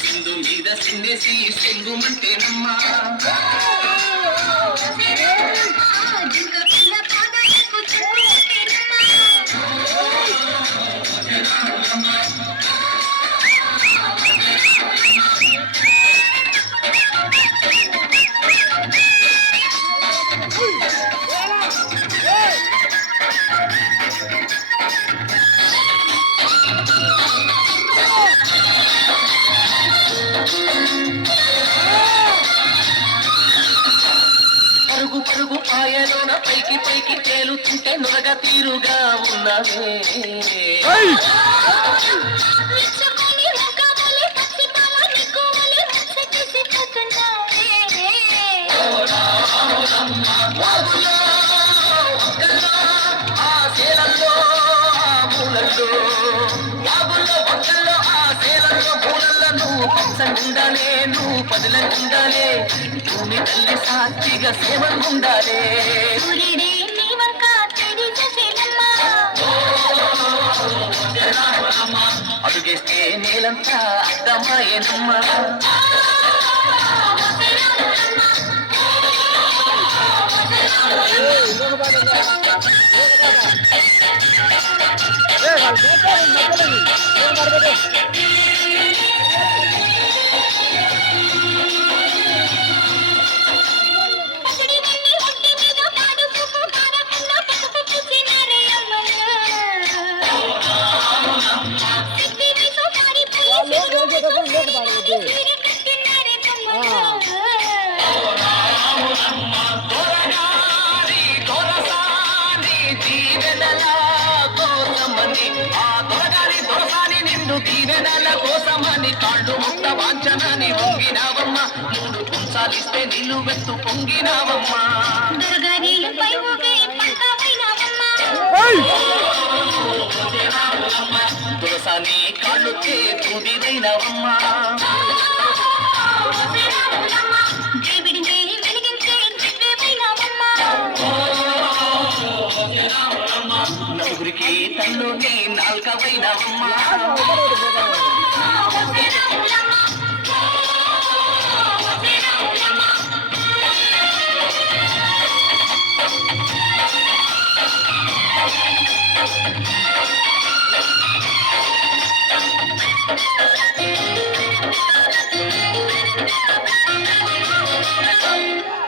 సింధు మీద సిందేసి సింగుమంటేనమ్మా జింక పాయలోన పైకి పైకి తేలుతుంటే నురగ తీరుగా ఉన్నవే ఆ మూలల్లో. వాగుల్లో, వంకల్లో, ఆ సేలల్లో, మూలల్లో నువ్వు నువ్వు పదిలంగుండాలే భూమి తల్లి సాక్షిగా తిరిగి చూసేనమ్మా అడుగేస్తే నేలంతా అర్థమాయేనమ్మా పసిడి వెన్ని लोग लोग लोग बाढ़ దీవెనల కోసమని కాళ్ళు ముట్ట వాంచనని వంగినావమ్మ. మూడు కుంచాలిస్తే నిలువెత్తు పొంగినావమ్మా. దొరసాని కాళ్ళు తూదిరైనవమ్మా నలుగురికి తల్లుని నాల్కవైనవమ్మా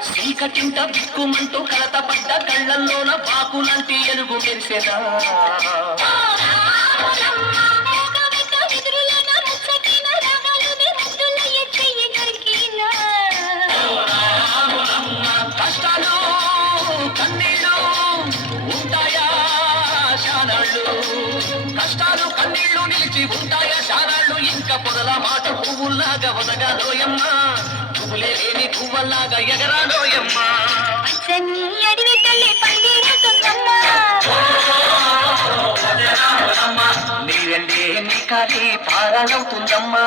చీకటింట బిక్కుమంటూ కలత పడ్డ కళ్ళల్లోన బాకులాంటి ఎలుగు మెరిసెనా మూగవిక కష్టాలు కన్నీళ్ళు ఉంటాయా శానాళ్ళు? కష్టాలు కన్నీళ్ళు నిలిచి ఉంటాయా శానాళ్ళు? ఇంకా పొదల మాట పువ్వుల్లాగా వదగాలోయమ్మా పువ్వులే లేని పువ్వల్లాగా ఎగరాలోయమ్మా పచ్చని అడవి తల్లి చేయండి నీ కాలే పారాలవుతుందమ్మా.